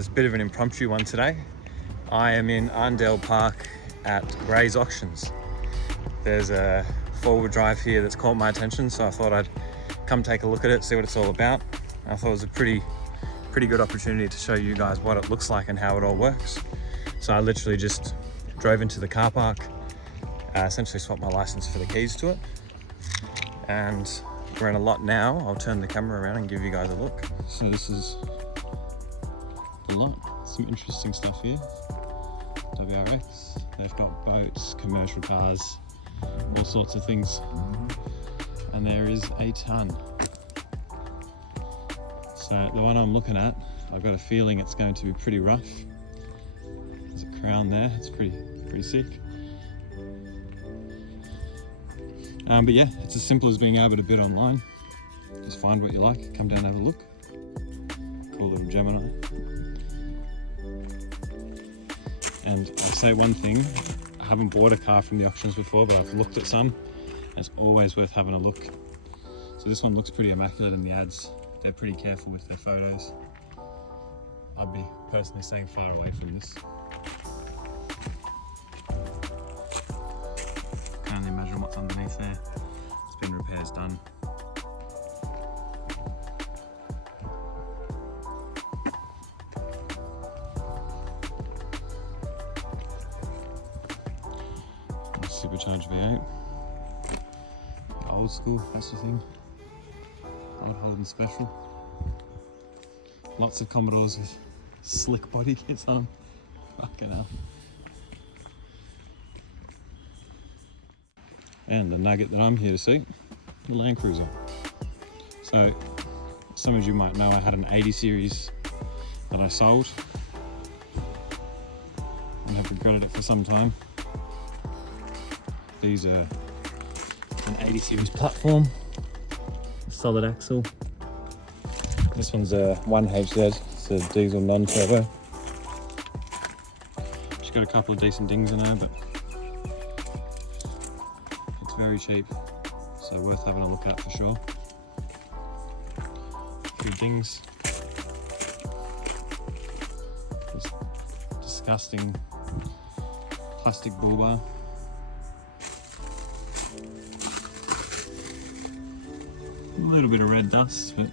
guys, a bit of an impromptu one today. I am in Arndale Park at Gray's Auctions. There's a four-wheel drive here that's caught my attention, so I thought I'd come take a look at it, see what it's all about. I thought it was a pretty good opportunity to show you guys what it looks like and how it all works. So I literally just drove into the car park, essentially swapped my license for the keys to it, and we're in a lot now. I'll turn the camera around and give you guys a look. So this is the lot. Some interesting stuff here. WRX. They've got boats, commercial cars, all sorts of things. And there is a ton. So the one I'm looking at, I've got a feeling it's going to be pretty rough. There's a crown there. It's pretty sick. But yeah, it's as simple as being able to bid online. Just find what you like, come down and have a look. Cool little Gemini. And I'll say one thing, I haven't bought a car from the auctions before, but I've looked at some, and it's always worth having a look. So this one looks pretty immaculate in the ads. They're pretty careful with their photos. I'd be personally staying far away from this. Can only imagine what's underneath there. It's been repairs done. Supercharged V8. Old school, that's the thing. Old Holland special. Lots of Commodores with slick body kits on. Fucking hell. And the nugget that I'm here to see, the Land Cruiser. So, some of you might know I had an 80 series that I sold and have regretted it for some time. These are an 80 series platform, a solid axle. This one's a 1HZ, it's a diesel non-turbo. She's got a couple of decent dings in her, but it's very cheap, so worth having a look at for sure. A few dings. This disgusting plastic bull bar. A little bit of red dust, but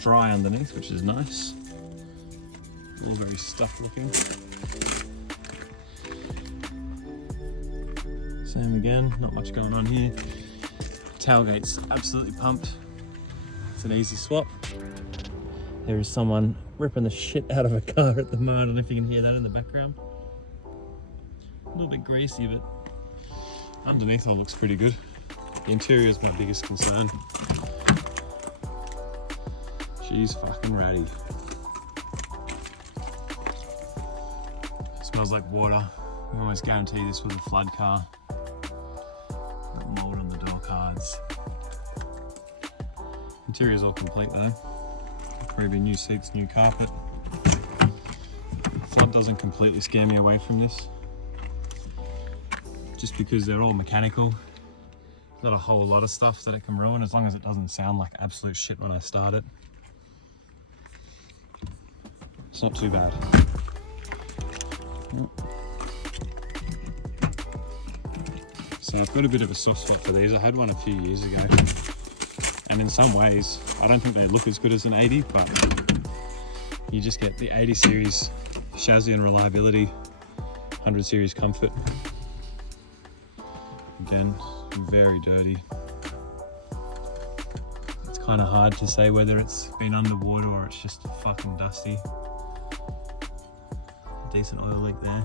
dry underneath, which is nice. All very stuffed looking. Same again, not much going on here. Tailgate's absolutely pumped. It's an easy swap. There is someone ripping the shit out of a car at the moment. I don't know if you can hear that in the background. A little bit greasy, but underneath all looks pretty good. The interior is my biggest concern. She's fucking ratty. Smells like water. We always guarantee this with a flood car. Got mold on the door cards. Interior's all complete though. Probably new seats, new carpet. Flood doesn't completely scare me away from this. Just because they're all mechanical. Not a whole lot of stuff that it can ruin, as long as it doesn't sound like absolute shit when I start it. It's not too bad. So I've got a bit of a soft spot for these. I had one a few years ago, and in some ways I don't think they look as good as an 80, but you just get the 80 series chassis and reliability, 100 series comfort. Again, very dirty. It's kind of hard to say whether it's been underwater or it's just fucking dusty. Decent oil leak there.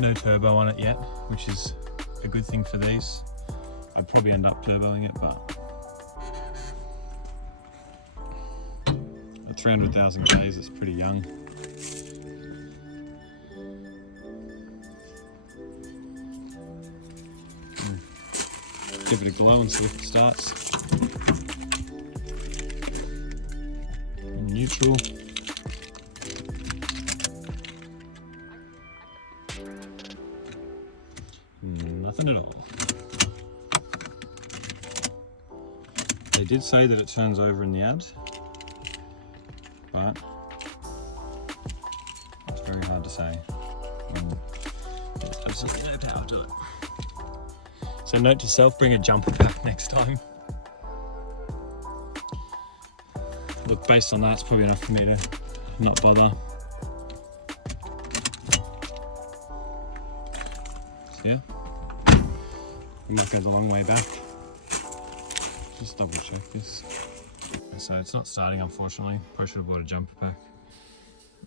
No turbo on it yet, which is a good thing for these. I'd probably end up turboing it, but at 300,000 Ks, it's pretty young. Give it a glow and see if it starts. In neutral. Nothing at all. They did say that it turns over in the ad, but to say. There's absolutely no power to it. So note to self, bring a jumper pack next time. Look, based on that, it's probably enough for me to not bother. So yeah, that goes a long way back. Just double check this. So it's not starting, unfortunately. Probably should have bought a jumper pack.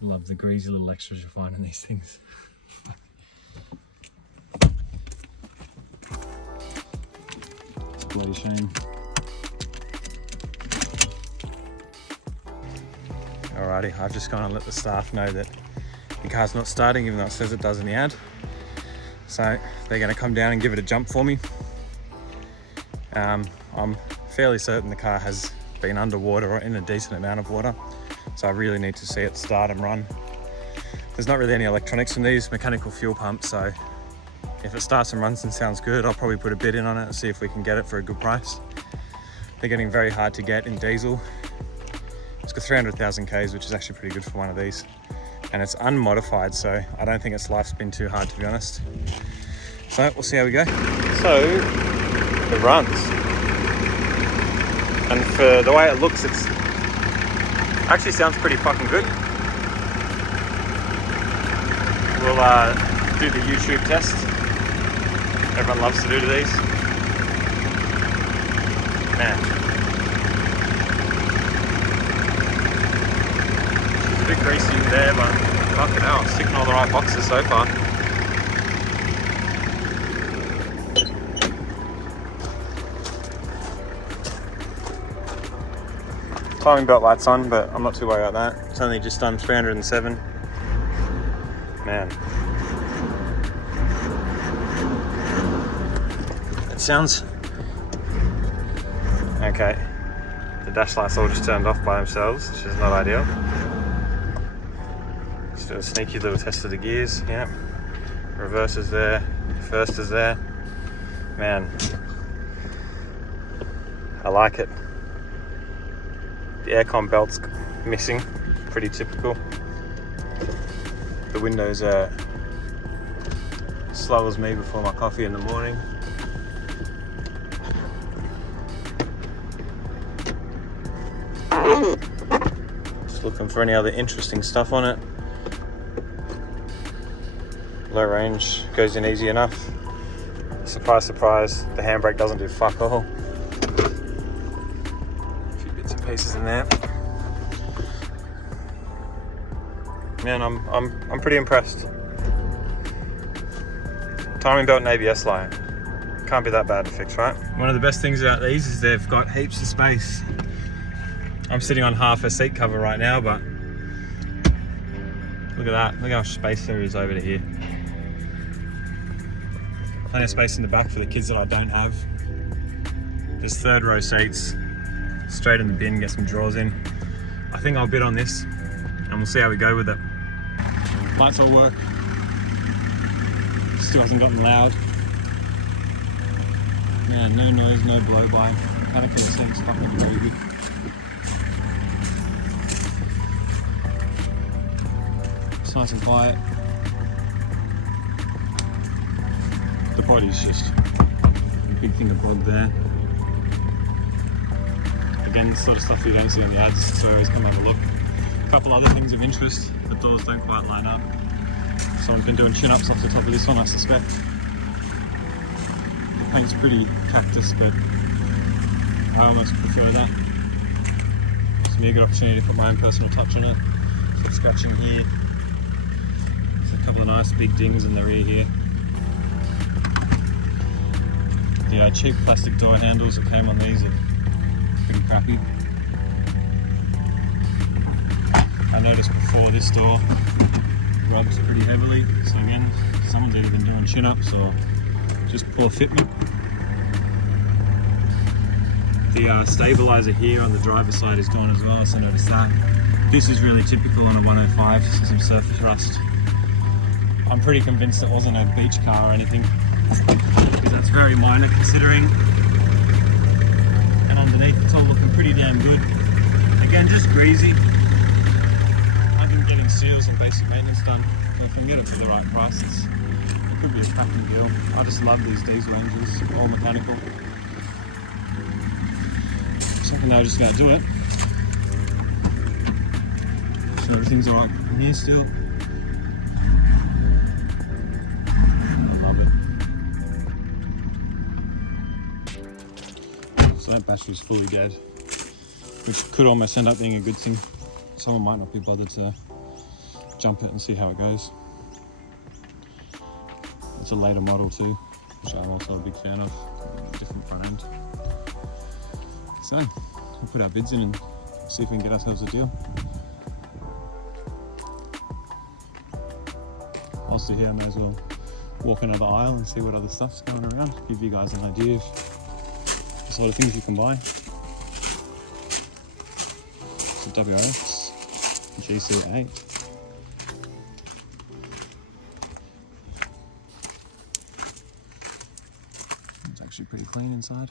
Love the greasy little extras you find in these things. It's a bloody shame. Alrighty, I've just gone and let the staff know that the car's not starting, even though it says it does in the ad. So they're going to come down and give it a jump for me. I'm fairly certain the car has been underwater or in a decent amount of water, so I really need to see it start and run. There's not really any electronics in these, mechanical fuel pumps, so if it starts and runs and sounds good, I'll probably put a bid in on it and see if we can get it for a good price. They're getting very hard to get in diesel. It's got 300,000 Ks, which is actually pretty good for one of these, and it's unmodified, so I don't think its life's been too hard, to be honest. So we'll see how we go. So it runs. And for the way it looks, it actually sounds pretty fucking good. We'll do the YouTube test. Everyone loves to do these. Man. It's a bit greasy in there, but fucking hell, it's ticking all the right boxes so far. Timing belt light's on, but I'm not too worried about that. It's only just done 307. Man. It sounds... Okay. The dash lights all just turned off by themselves, which is not ideal. Let's do a sneaky little test of the gears. Yeah. Reverse is there. First is there. Man. I like it. The aircon belt's missing, pretty typical. The windows are slow as me before my coffee in the morning. Just looking for any other interesting stuff on it. Low range, goes in easy enough. Surprise, surprise, the handbrake doesn't do fuck all. Pieces in there. Man, I'm pretty impressed. Timing belt and ABS light. Can't be that bad to fix, right? One of the best things about these is they've got heaps of space. I'm sitting on half a seat cover right now, but look at that. Look how much space there is over to here. Plenty of space in the back for the kids that I don't have. There's third row seats. Straight in the bin, get some drawers in. I think I'll bid on this and we'll see how we go with it. Lights all work. Still hasn't gotten loud. Yeah, no noise, no blow by. Mechanical seats fucking baby. It's nice and quiet. The body's just a big thing of bog there. Again, sort of stuff you don't see on the ads, so always come have a look. A couple other things of interest, the doors don't quite line up. Someone's been doing chin-ups off the top of this one, I suspect. The paint's pretty cactus, but I almost prefer that. It's me a good opportunity to put my own personal touch on it. So scratching here. There's a couple of nice big dings in the rear here. The cheap plastic door handles that came on these are pretty crappy. I noticed before this door rubs pretty heavily, so again, someone's either been doing chin-ups or just poor fitment. The stabilizer here on the driver's side is gone as well, so notice that. This is really typical on a 105, so some surface rust. I'm pretty convinced it wasn't a beach car or anything, because that's very minor considering. Underneath, it's all looking pretty damn good. Again, just greasy. I've been getting seals and basic maintenance done So if I can get it for the right price, it could be a cracking deal. I just love these diesel engines, all mechanical. So I think they were just about to do it. So everything's alright in here still. Love it. So that battery's fully dead, which could almost end up being a good thing. Someone might not be bothered to jump it and see how it goes. It's a later model too, which I'm also a big fan of, different brand. So we'll put our bids in and see if we can get ourselves a deal. Whilst you're here, I may as well walk another aisle and see what other stuff's going around, give you guys an idea of the sort of things you can buy. It's a WRX GC8. It's actually pretty clean inside.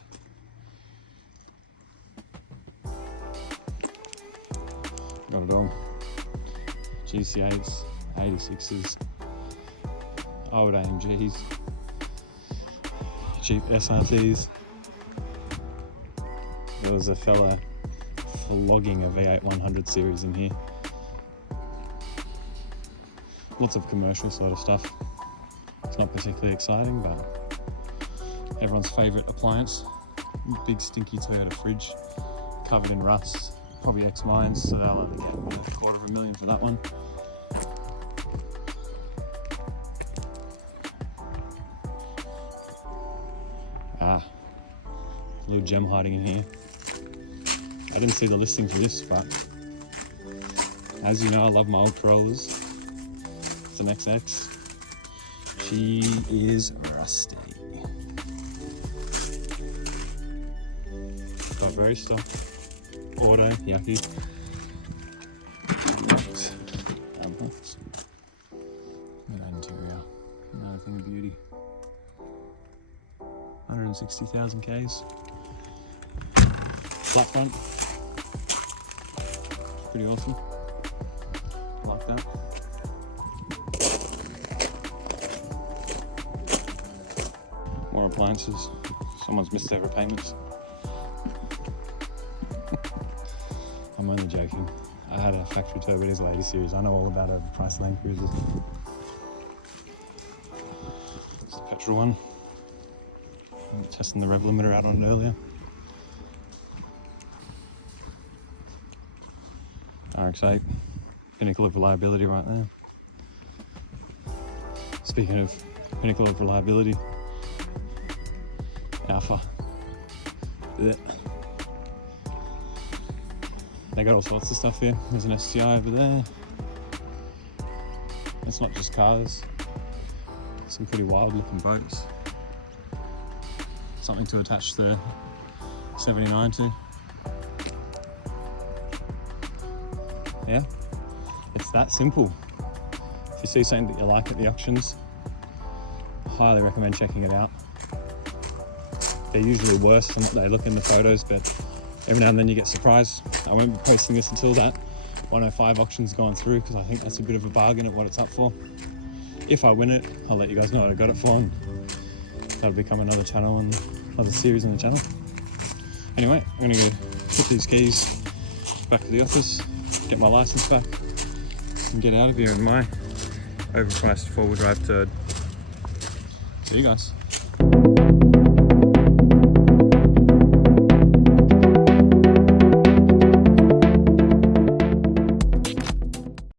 Got it all. GC8s, 86s, old AMGs, cheap SRTs. There was a fella flogging a V8 100 series in here. Lots of commercial sort of stuff. It's not particularly exciting, but everyone's favourite appliance. Big stinky Toyota fridge, covered in rust. Probably ex-mines, so they'll only get $250,000 for that one. Ah, a little gem hiding in here. I didn't see the listing for this, but as you know, I love my old Corollas. It's an XX. She is rusty. Got very stock. Auto, yucky. Unlocked. Unlocked. Look at that interior. Another thing of beauty. 160,000 Ks. Flat front. Pretty awesome. I like that. More appliances. Someone's missed their repayments. I'm only joking. I had a factory turbo diesel 80 series. I know all about overpriced landcruisers. It's the petrol one. I'm testing the rev limiter out on it earlier. RX-8, pinnacle of reliability right there. Speaking of pinnacle of reliability, Alpha. Blech. They got all sorts of stuff here. There's an STI over there. It's not just cars. Some pretty wild looking boats. Something to attach the 79 to. Yeah, it's that simple. If you see something that you like at the auctions, I highly recommend checking it out. They're usually worse than what they look in the photos, but every now and then you get surprised. I won't be posting this until that 105 auction's gone through, because I think that's a bit of a bargain at what it's up for. If I win it, I'll let you guys know what I got it for, and that'll become another channel and another series on the channel. Anyway, I'm gonna go put these keys back to the office, get my license back, and get out of here in my overpriced four-wheel drive turd. See you guys.